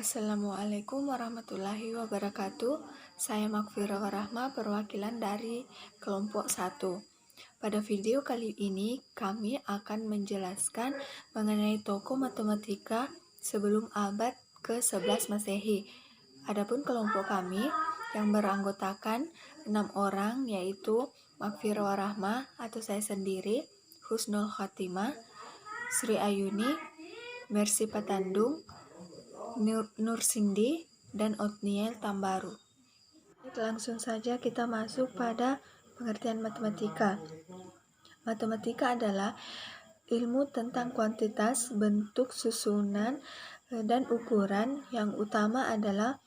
Assalamualaikum warahmatullahi wabarakatuh. Saya Makfirah Warahma, perwakilan dari kelompok 1. Pada video kali ini, kami akan menjelaskan mengenai tokoh matematika sebelum abad ke-11 Masehi. Adapun kelompok kami yang beranggotakan 6 orang, yaitu Makfirah Warahma atau saya sendiri, Husnul Khatimah, Sri Ayuni, Mercy Patandung, Nur Cindy, dan Otniel Tambaru. Langsung saja kita masuk pada pengertian matematika. Matematika adalah ilmu tentang kuantitas, bentuk, susunan, dan ukuran. Yang utama adalah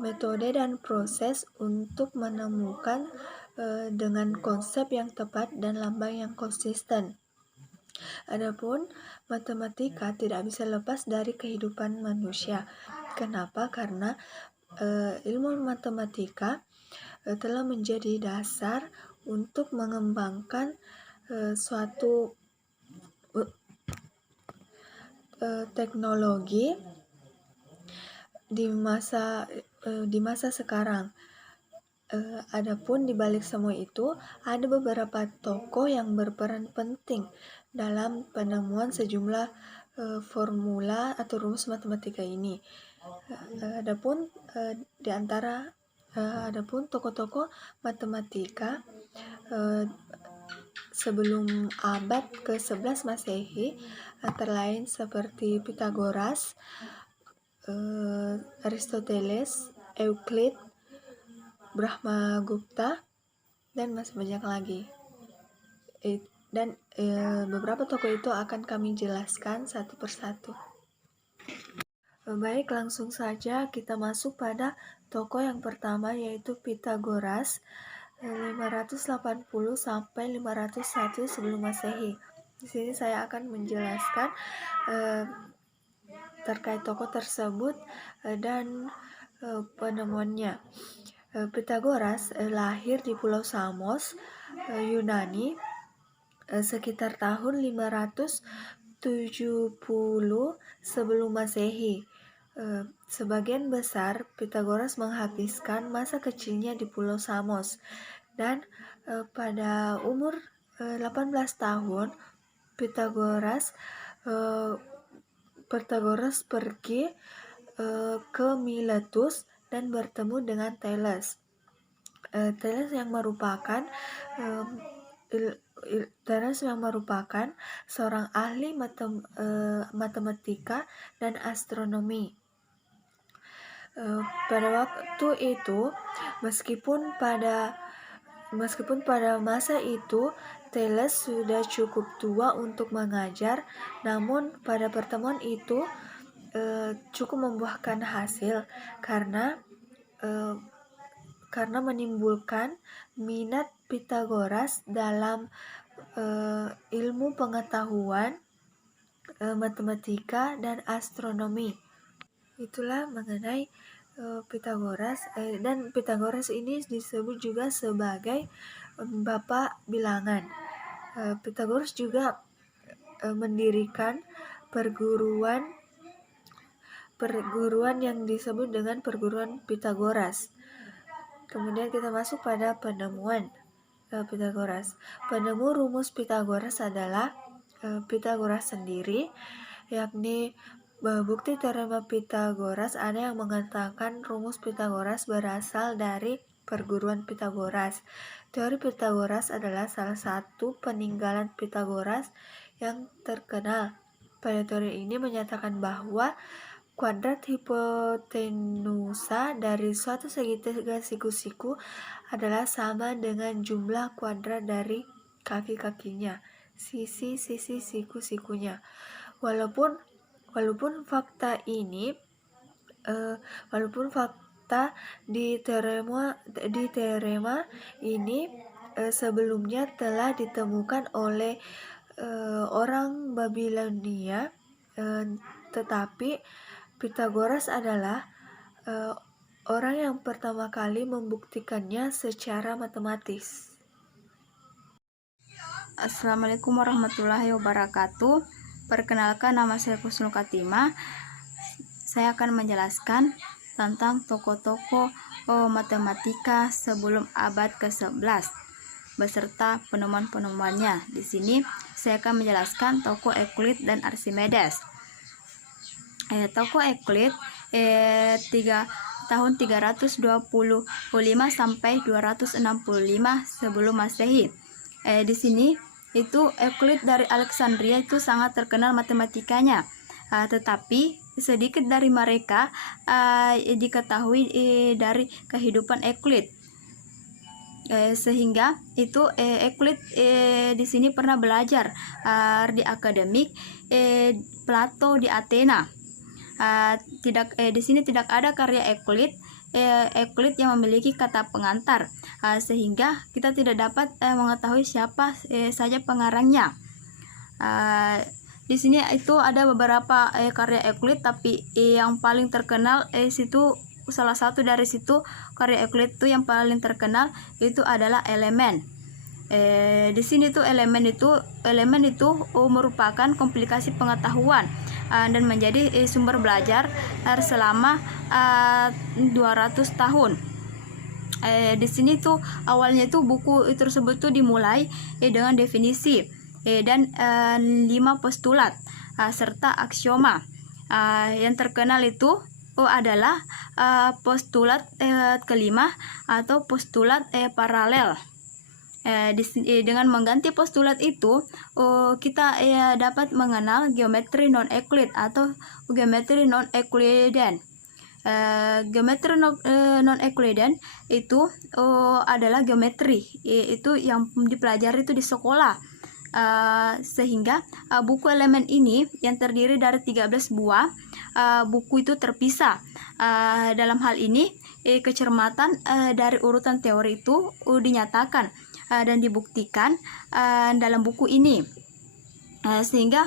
metode dan proses untuk menemukan dengan konsep yang tepat dan lambang yang konsisten. Adapun matematika tidak bisa lepas dari kehidupan manusia. Kenapa? Karena ilmu matematika telah menjadi dasar untuk mengembangkan suatu teknologi di masa sekarang. Adapun di balik semua itu ada beberapa tokoh yang berperan penting dalam penemuan sejumlah formula atau rumus matematika ini. Adapun tokoh-tokoh matematika sebelum abad ke-11 Masehi antara lain seperti Pythagoras, Aristoteles, Euclid, Brahmagupta, dan masih banyak lagi. Beberapa tokoh itu akan kami jelaskan satu persatu. Baik, langsung saja kita masuk pada tokoh yang pertama, yaitu Pythagoras, 580 sampai 501 sebelum Masehi. Di sini saya akan menjelaskan terkait tokoh tersebut dan penemuannya. Pythagoras lahir di Pulau Samos, Yunani, sekitar tahun 570 sebelum Masehi. Sebagian besar Pythagoras menghabiskan masa kecilnya di Pulau Samos, dan pada umur 18 tahun Pythagoras pergi ke Miletus dan bertemu dengan Thales. Thales yang merupakan seorang ahli matematika dan astronomi. Pada waktu itu, meskipun pada masa itu Thales sudah cukup tua untuk mengajar, namun pada pertemuan itu cukup membuahkan hasil karena menimbulkan minat Pythagoras dalam ilmu pengetahuan matematika dan astronomi. Itulah mengenai Pythagoras, dan Pythagoras ini disebut juga sebagai bapak bilangan. Pythagoras juga mendirikan perguruan yang disebut dengan perguruan Pythagoras. Kemudian kita masuk pada penemuan Pythagoras. Penemu rumus Pythagoras adalah Pythagoras sendiri, yakni bukti teorema Pythagoras. Ada yang mengatakan rumus Pythagoras berasal dari perguruan Pythagoras. Teori Pythagoras adalah salah satu peninggalan Pythagoras yang terkenal. Pada teori ini menyatakan bahwa kuadrat hipotenusa dari suatu segitiga siku-siku adalah sama dengan jumlah kuadrat dari kaki-kakinya, sisi-sisi siku-sikunya. Walaupun fakta di teorema ini sebelumnya telah ditemukan oleh orang Babilonia, tetapi Pythagoras adalah orang yang pertama kali membuktikannya secara matematis. Assalamualaikum warahmatullahi wabarakatuh. Perkenalkan, nama saya Husnul Khatimah. saya akan menjelaskan tentang tokoh-tokoh matematika sebelum abad ke-11 beserta penemuan-penemuannya. Di sini saya akan menjelaskan tokoh Euclid dan Archimedes. Tokoh Euclid tahun 325 sampai 265 sebelum Masehi. Di sini itu Euclid dari Alexandria itu sangat terkenal matematikanya, tetapi sedikit dari mereka diketahui dari kehidupan Euclid. Sehingga itu Euclid di sini pernah belajar di akademik Plato di Athena. Di sini tidak ada karya Euclid yang memiliki kata pengantar, sehingga kita tidak dapat mengetahui siapa saja pengarangnya. Di sini itu ada beberapa karya Euclid, tapi yang paling terkenal salah satu dari situ karya Euclid itu yang paling terkenal itu adalah Elemen. Di sini tuh elemen itu merupakan komplikasi pengetahuan dan menjadi sumber belajar selama 200 tahun. Di sini tuh awalnya itu buku tersebut tuh dimulai dengan definisi dan 5 postulat serta aksioma. Yang terkenal itu adalah postulat kelima atau postulat paralel. Dengan mengganti postulat itu kita dapat mengenal geometri non-Euclid atau geometri non-Euclidean. Geometri non-Euclidean itu adalah geometri itu yang dipelajari itu di sekolah, sehingga buku elemen ini yang terdiri dari 13 buah buku itu terpisah. Dalam hal ini kecermatan dari urutan teori itu dinyatakan dan dibuktikan dalam buku ini, sehingga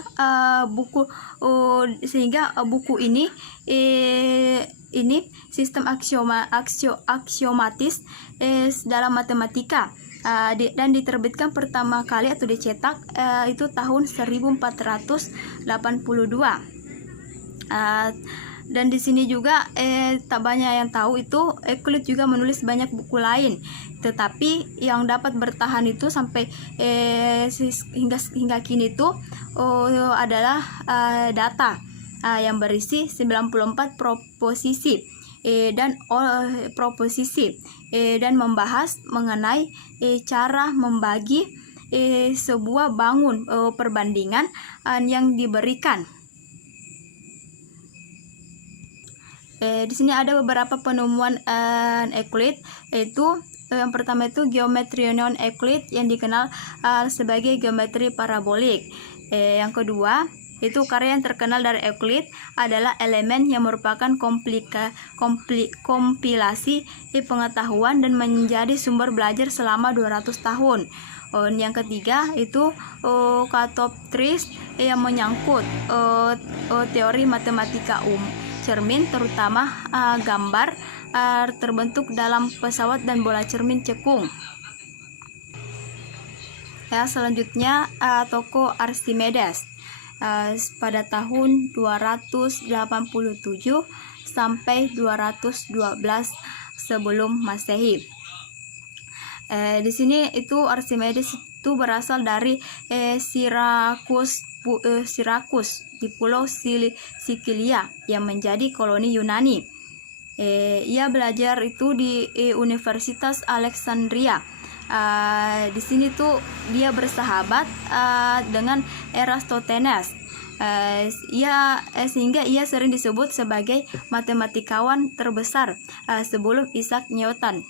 buku ini sistem aksiomatis dalam matematika, dan diterbitkan pertama kali atau dicetak itu tahun 1482. Dan di sini juga tak banyak yang tahu itu Euclid juga menulis banyak buku lain, tetapi yang dapat bertahan itu sampai hingga kini itu adalah data yang berisi 94 proposisi dan membahas mengenai cara membagi sebuah bangun perbandingan yang diberikan. Di sini ada beberapa penemuan Euclid, yaitu yang pertama itu geometri non-Euclid yang dikenal sebagai geometri parabolik. Yang kedua itu karya yang terkenal dari Euclid adalah Elemen yang merupakan kompilasi pengetahuan dan menjadi sumber belajar selama 200 tahun. Yang ketiga itu Katoptris yang menyangkut teori matematika cermin, terutama gambar terbentuk dalam pesawat dan bola cermin cekung. Selanjutnya tokoh Archimedes pada tahun 287 sampai 212 sebelum Masehi. Di sini itu Archimedes itu berasal dari Sirakus di Pulau Sicilia yang menjadi koloni Yunani. Ia belajar itu di Universitas Alexandria. Di sini tuh dia bersahabat dengan Eratosthenes. Sehingga ia sering disebut sebagai matematikawan terbesar sebelum Isaac Newton.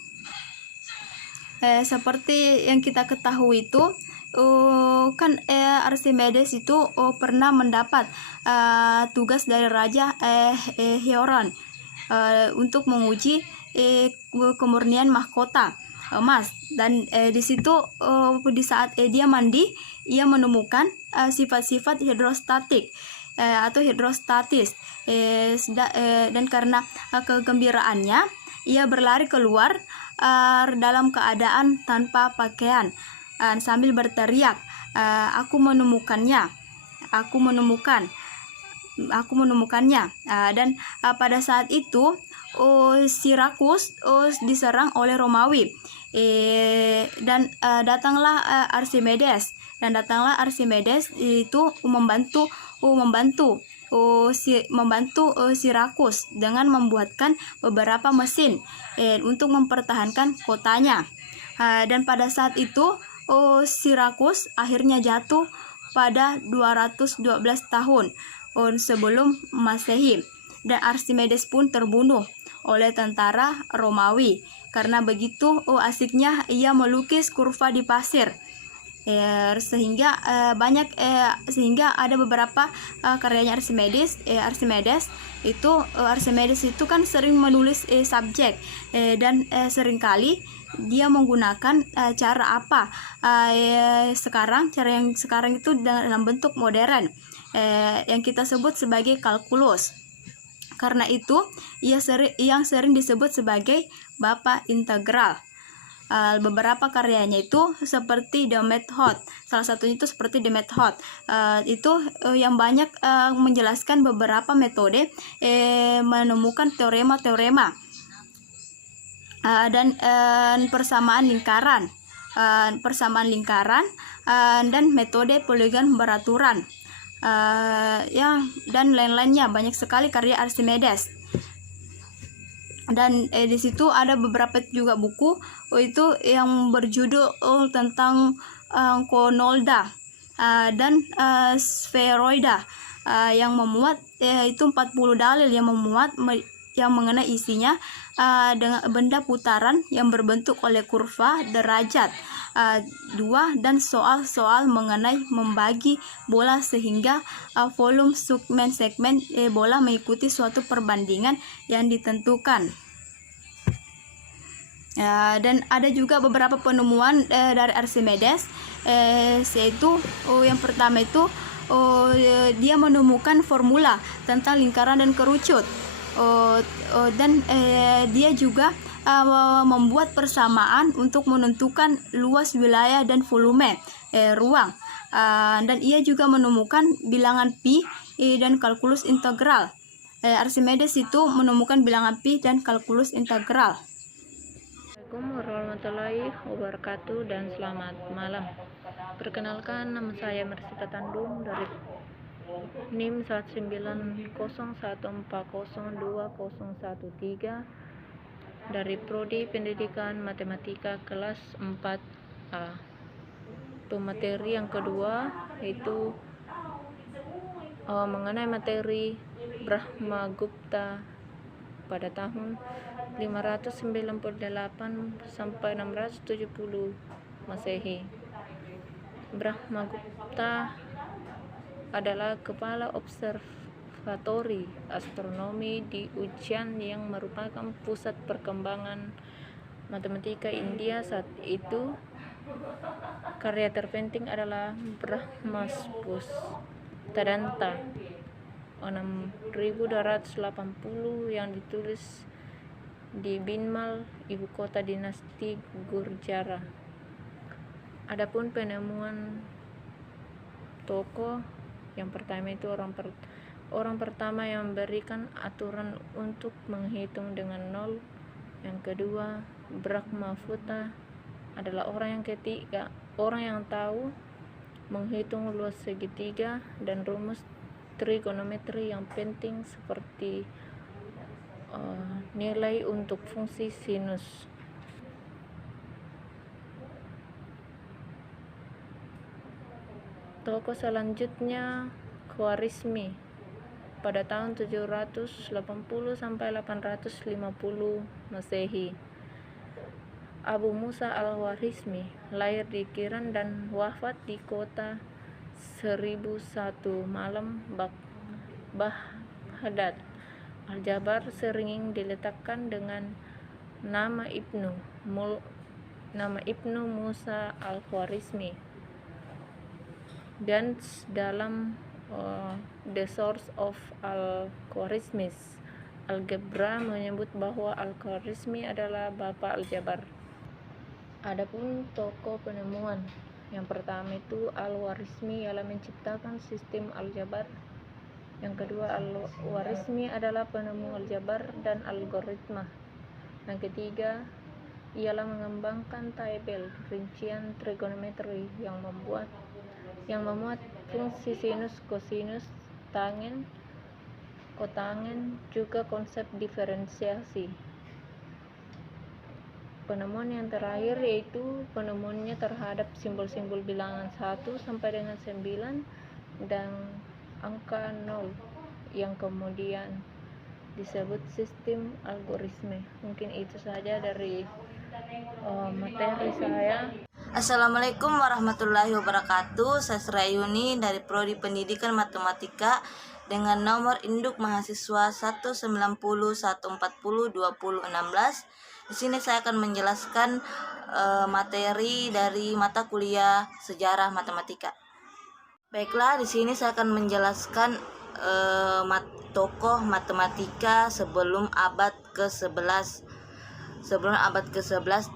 Seperti yang kita ketahui itu Archimedes itu pernah mendapat tugas dari Raja Hieron untuk menguji kemurnian mahkota emas, dan di situ di saat dia mandi ia menemukan sifat-sifat hidrostatik atau hidrostatis, dan karena kegembiraannya ia berlari keluar dalam keadaan tanpa pakaian sambil berteriak, aku menemukan. aku menemukannya. Dan pada saat itu Sirakus diserang oleh Romawi. Dan datanglah Archimedes itu membantu Sirakus dengan membuatkan beberapa mesin untuk mempertahankan kotanya. Dan pada saat itu Sirakus akhirnya jatuh pada 212 tahun sebelum Masehi, dan Archimedes pun terbunuh oleh tentara Romawi karena begitu asiknya ia melukis kurva di pasir. Sehingga ada beberapa karyanya Archimedes itu kan sering menulis subjek, dan seringkali dia menggunakan cara yang sekarang itu dalam bentuk modern, yang kita sebut sebagai kalkulus. Karena itu yang sering disebut sebagai Bapak Integral. Beberapa karyanya itu seperti The Method, salah satunya itu seperti The Method, yang banyak menjelaskan beberapa metode menemukan teorema-teorema dan persamaan lingkaran dan metode poligon beraturan, dan lain-lainnya. Banyak sekali karya Archimedes. Dan di situ ada beberapa juga buku itu yang berjudul tentang konolda dan spheroida, yang memuat itu 40 dalil yang mengenai isinya dengan benda putaran yang berbentuk oleh kurva derajat 2, dan soal-soal mengenai membagi bola sehingga volume segmen bola mengikuti suatu perbandingan yang ditentukan. Dan ada juga beberapa penemuan dari Archimedes, yaitu yang pertama itu dia menemukan formula tentang lingkaran dan kerucut, dan dia juga membuat persamaan untuk menentukan luas wilayah dan volume ruang, dan ia juga menemukan bilangan pi dan kalkulus integral. Archimedes itu menemukan bilangan pi dan kalkulus integral. Assalamualaikum warahmatullahi wabarakatuh dan selamat malam. Perkenalkan, nama saya Mersita Tandung dari NIM 19014020013 dari Prodi Pendidikan Matematika kelas 4A. Materi yang kedua yaitu mengenai materi Brahmagupta pada tahun 598 sampai 670 Masehi. Brahmagupta adalah kepala observatori astronomi di Ujjain yang merupakan pusat perkembangan matematika India saat itu. Karya terpenting adalah Brahmaspus Tadanta 6280 yang ditulis di Binmal, ibu kota dinasti Gurjara. Adapun penemuan tokoh yang pertama itu orang pertama yang memberikan aturan untuk menghitung dengan nol. Yang kedua, Brahmagupta adalah orang yang tahu menghitung luas segitiga dan rumus trigonometri yang penting seperti nilai untuk fungsi sinus. Tokoh selanjutnya Khwarizmi pada tahun 780 sampai 850 Masehi. Abu Musa al-Khwarizmi lahir di Kiran dan wafat di kota 1001 malam Baghdad. Aljabar sering diletakkan dengan nama Ibnu Musa al-Khwarizmi, dan dalam The Source of Al-Khwarizmi's Algebra menyebut bahwa Al-Khwarizmi adalah bapak aljabar. Adapun tokoh penemuan yang pertama itu Al-Khwarizmi ialah menciptakan sistem aljabar Yang kedua, Al-Khwarizmi adalah penemu aljabar dan algoritma. Yang ketiga, ialah mengembangkan tabel rincian trigonometri yang memuat fungsi sinus, kosinus, tangen, kotangen, juga konsep diferensiasi. Penemuan yang terakhir yaitu penemuannya terhadap simbol-simbol bilangan 1 sampai dengan 9 dan angka 0 yang kemudian disebut sistem algoritme. Mungkin itu saja dari materi saya. Assalamualaikum warahmatullahi wabarakatuh. Saya Surayuni dari Prodi Pendidikan Matematika dengan nomor induk mahasiswa 19014020016. Di sini saya akan menjelaskan materi dari mata kuliah Sejarah Matematika. Baiklah, di sini saya akan menjelaskan tokoh matematika sebelum abad ke-11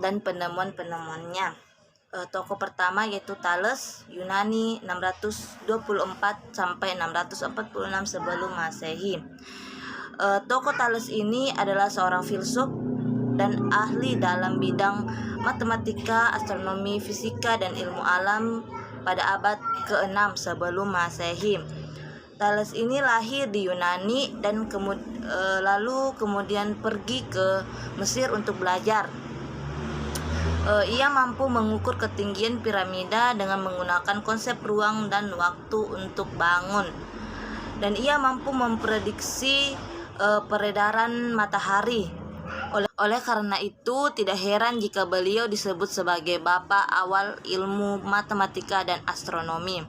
dan penemuan-penemuannya. Tokoh pertama yaitu Thales, Yunani 624 sampai 646 sebelum Masehi. Tokoh Thales ini adalah seorang filsuf dan ahli dalam bidang matematika, astronomi, fisika, dan ilmu alam pada abad ke-6 sebelum Masehi. Thales ini lahir di Yunani dan lalu kemudian pergi ke Mesir untuk belajar. Ia mampu mengukur ketinggian piramida dengan menggunakan konsep ruang dan waktu untuk bangun. Dan ia mampu memprediksi peredaran matahari. Oleh karena itu, tidak heran jika beliau disebut sebagai bapak awal ilmu matematika dan astronomi.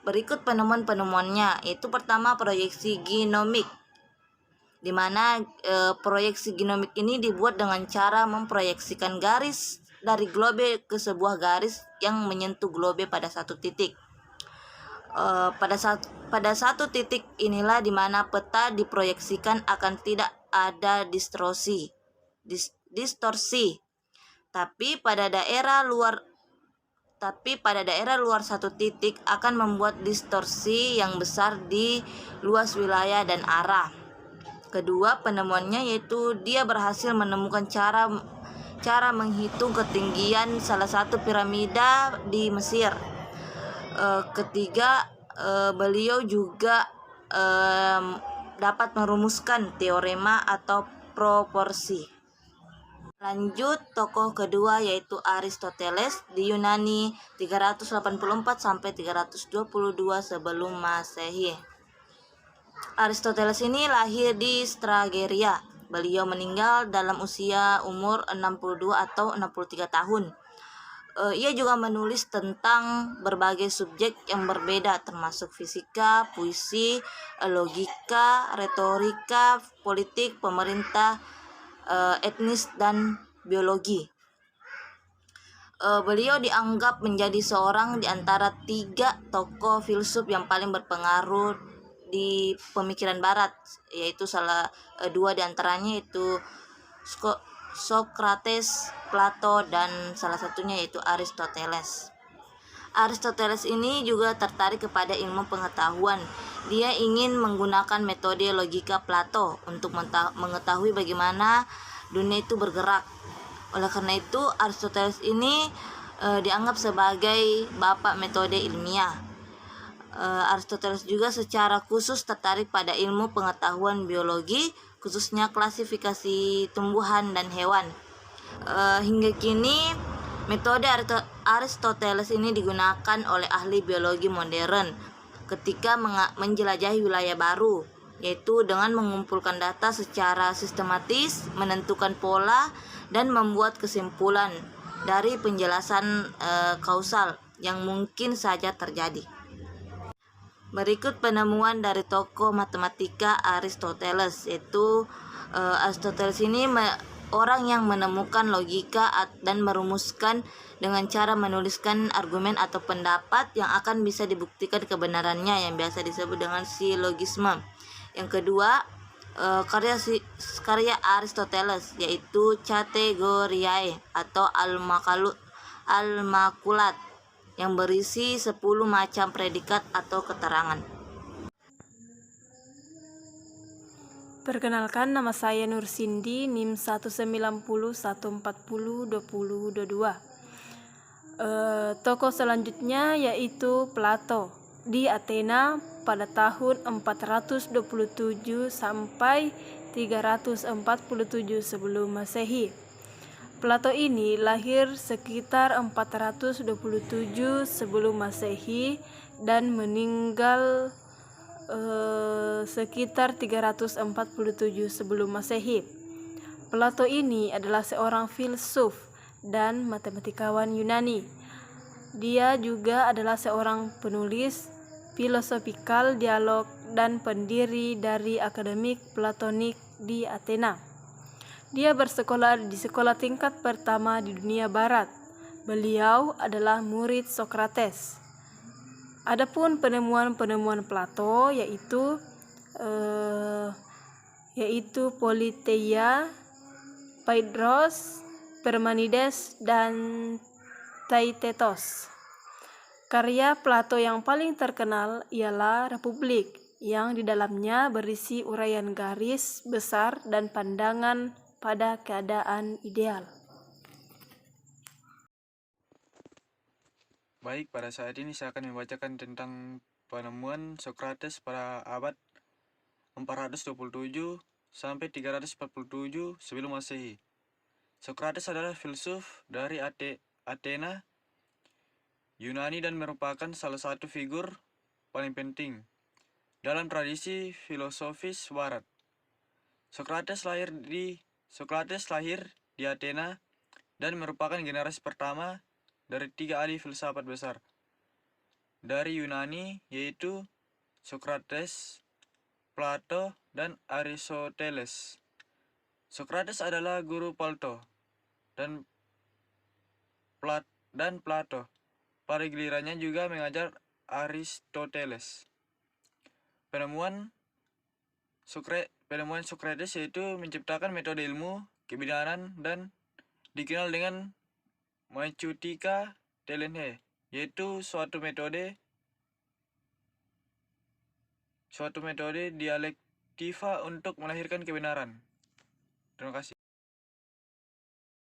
Berikut penemuan-penemuannya, yaitu pertama proyeksi genomik, di mana proyeksi genomik ini dibuat dengan cara memproyeksikan garis dari globe ke sebuah garis yang menyentuh globe pada satu titik. Pada satu titik inilah di mana peta diproyeksikan akan tidak ada distorsi. Tapi pada daerah luar satu titik akan membuat distorsi yang besar di luas wilayah dan arah. Kedua penemuannya yaitu dia berhasil menemukan cara menghitung ketinggian salah satu piramida di Mesir. Ketiga, beliau juga dapat merumuskan teorema atau proporsi. Lanjut, tokoh kedua yaitu Aristoteles di Yunani 384 sampai 322 sebelum Masehi. Aristoteles ini lahir di Strageria. Beliau meninggal dalam usia umur 62 atau 63 tahun. Ia juga menulis tentang berbagai subjek yang berbeda termasuk fisika, puisi, logika, retorika, politik, pemerintah, etnis, dan biologi. Beliau dianggap menjadi seorang di antara 3 tokoh filsuf yang paling berpengaruh di pemikiran barat, yaitu dua di antaranya yaitu Socrates, Plato, dan salah satunya yaitu Aristoteles. Aristoteles ini juga tertarik kepada ilmu pengetahuan. Dia ingin menggunakan metode logika Plato untuk mengetahui bagaimana dunia itu bergerak. Oleh karena itu, Aristoteles ini dianggap sebagai bapak metode ilmiah. Aristoteles juga secara khusus tertarik pada ilmu pengetahuan biologi, khususnya klasifikasi tumbuhan dan hewan. Hingga kini, metode Aristoteles ini digunakan oleh ahli biologi modern ketika menjelajahi wilayah baru, yaitu dengan mengumpulkan data secara sistematis, menentukan pola, dan membuat kesimpulan dari penjelasan kausal yang mungkin saja terjadi. Berikut penemuan dari tokoh matematika Aristoteles, yaitu Aristoteles ini orang yang menemukan logika dan merumuskan dengan cara menuliskan argumen atau pendapat yang akan bisa dibuktikan kebenarannya, yang biasa disebut dengan silogisme. Yang kedua, karya Aristoteles yaitu Categoriae atau Al-Makulat yang berisi 10 macam predikat atau keterangan. Perkenalkan, nama saya Nur Cindy, NIM 190140202. Tokoh selanjutnya yaitu Plato di Athena pada tahun 427 sampai 347 sebelum Masehi. Plato ini lahir sekitar 427 sebelum Masehi dan meninggal sekitar 347 sebelum Masehi. Plato ini adalah seorang filsuf dan matematikawan Yunani. Dia juga adalah seorang penulis filosofikal dialog dan pendiri dari akademik Platonik di Athena. Dia bersekolah di sekolah tingkat pertama di dunia barat. Beliau adalah murid Sokrates. Adapun penemuan-penemuan Plato yaitu Politeia, Phaedros, Parmenides, dan Theaetetus. Karya Plato yang paling terkenal ialah Republik, yang di dalamnya berisi uraian garis besar dan pandangan pada keadaan ideal. Baik, pada saat ini saya akan membacakan tentang penemuan Sokrates pada abad 427 sampai 347 sebelum Masehi. Sokrates adalah filsuf dari Athena, Yunani, dan merupakan salah satu figur paling penting dalam tradisi filosofis barat. Sokrates lahir di Athena dan merupakan generasi pertama dari 3 ahli filsafat besar dari Yunani, yaitu Sokrates, Plato, dan Aristoteles. Sokrates adalah guru Plato dan Plato. Pada gilirannya juga mengajar Aristoteles. Penemuan Sokrates yaitu menciptakan metode ilmu kebidanan dan dikenal dengan Maieutika Telenhe, yaitu suatu metode dialektika untuk melahirkan kebenaran. Terima kasih.